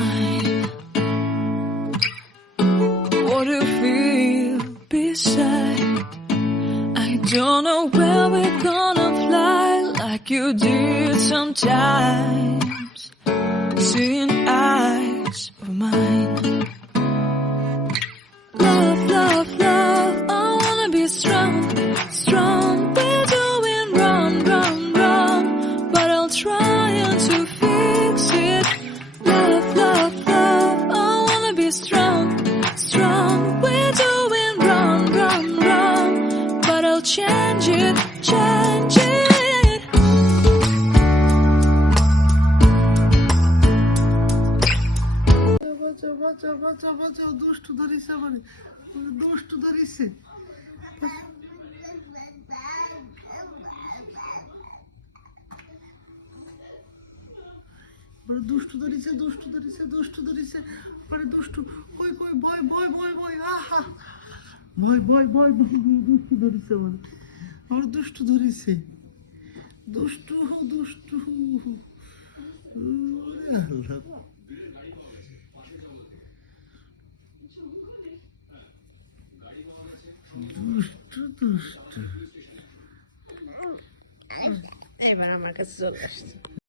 mine. What do you feel beside? I don't know where we're gonna fly like you did sometimes. Seeing eyes of mine. Love, love, love, I wanna be strong, strong. We're doing wrong, wrong, wrong, but I'll try to fix it. Love, love, love, I wanna be strong, strong. We're doing wrong, wrong, wrong, but I'll change it, change it. বাঁচাও দুষ্টু ধরিছে মানে দুষ্টু ধরিছে দুষ্টু ধরিছে দুষ্টু ধরিছে দুষ্টু ধরিছে পরে দুষ্টু কই কই ভয় ভয় ভয় ভয় আহা ভয় ভয় ভয় দুষ্টু ধরিছে মানে আমার দুষ্টু ধরিছে দুষ্টু দুষ্টু আল্লাহ দুষ্টু দুষ্টু এবার আমার কাছে চলে আসছে।